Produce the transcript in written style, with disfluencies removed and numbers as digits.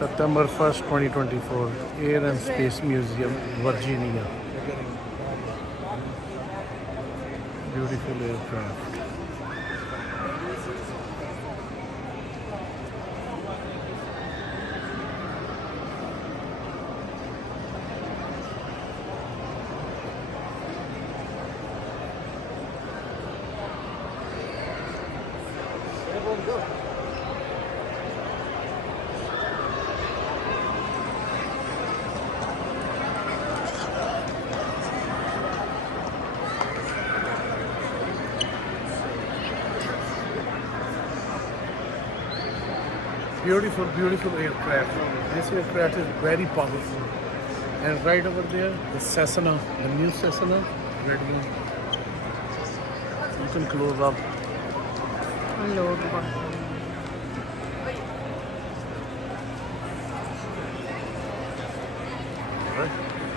September 1st, 2024, Air and Space Museum, Virginia. Beautiful aircraft. Beautiful, beautiful aircraft. This aircraft is very powerful. And right over there, the Cessna, the new Cessna, red one. You can close up. Unload ba? Right?